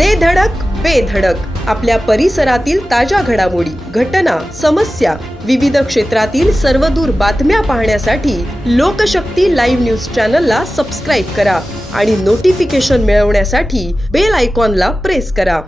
दे धडक बेधडक आपल्या परिसरातील ताज्या घडामोडी घटना समस्या विविध क्षेत्रातील सर्वदूर बातम्या पाहण्यासाठी लोकशक्ती लाईव्ह न्यूज चॅनलला सबस्क्राईब करा आणि नोटिफिकेशन मिळवण्यासाठी बेल आयकॉनला प्रेस करा.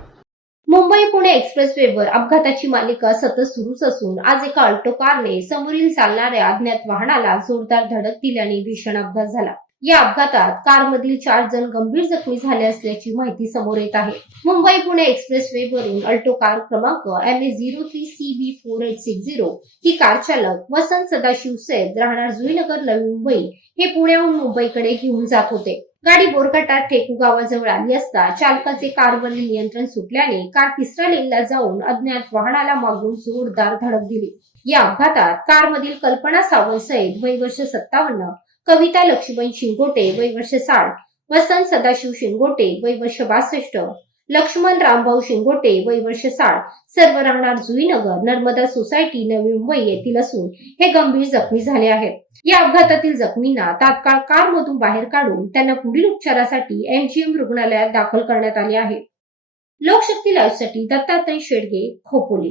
मुंबई पुणे एक्सप्रेसवेवर अपघाताची मालिका सतत सुरूच असून आज एका अल्टो कारने समोरील चालणाऱ्या अज्ञात वाहनाला जोरदार धडक दिल्याने भीषण अपघात झाला. या अपघातात कारमधील चार जण गंभीर जखमी झाले असल्याची माहिती समोर येत आहे. मुंबई पुणे एक्सप्रेसवेवरील अल्टो कार क्रमांक M A zero three C B four eight six zero he car चालक वसंत सदाशिव सैद राहणार जुईनगर नवी मुंबई हे पुण्याहून मुंबईकडे घेऊन जात होते. गाडी बोरघाटात टेकू गावाजवळ आली असता चालकाचे कारवरील नियंत्रण सुटल्याने कार तिसऱ्या लेनला जाऊन अज्ञात वाहनाला मागून जोरदार धडक दिली. या अपघातात कारमधील कल्पना सावंत सैद वय वर्ष सत्तावन्न कविता लक्ष्मण शिंगोटे वय वर्ष साठ वसंत सदाशिव शिंगोटे वय वर्ष बासष्ट लक्ष्मण रामभाऊ शिंगोटे वय वर्ष साठ सर्व राहणार जुईनगर नर्मदा सोसायटी नवी मुंबई येथील असून हे गंभीर जखमी झाले आहेत. या अपघातातील जखमींना तात्काळ कारमधून बाहेर काढून त्यांना पुढील उपचारासाठी एमजीएम रुग्णालयात दाखल करण्यात आले आहे. लोकशक्ती लाईव्हसाठी दत्तात्रय शेडगे खोपोली.